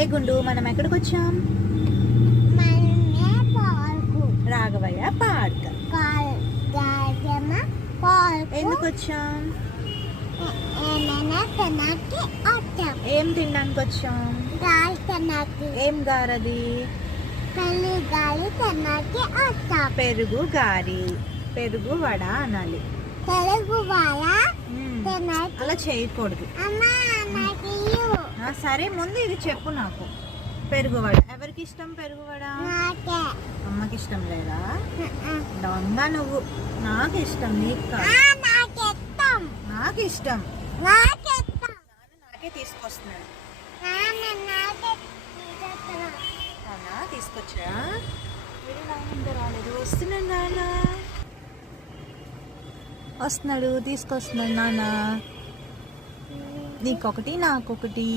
ఏ గుండు మనం ఎక్కడికి వచ్చాం? రాఘవయ్య పార్క్. ఎందుకు వచ్చాం? ఏం తినడానికి వచ్చాం? ఏం గారది? పెరుగు గారి, పెరుగు వడ అనాలి. అలా చేయకూడదు. సరే ముందు ఇది చెప్పు నాకు. పెరుగు వడ ఎవరికి ఇష్టం? పెరుగు వడ అమ్మకి ఇష్టం లేదా? దొంగ నువ్వు. నాకు ఇష్టం, నీకు కాదు. నాకు ఇష్టం. నాకే తీసుకొస్తున్నాడు. అవునా, తీసుకొచ్చా. రాలేదు. వస్తున్నాడు నాన్న, వస్తున్నాడు, తీసుకొస్తున్నాడు నాన్న. నీకొకటి నాకొకటి.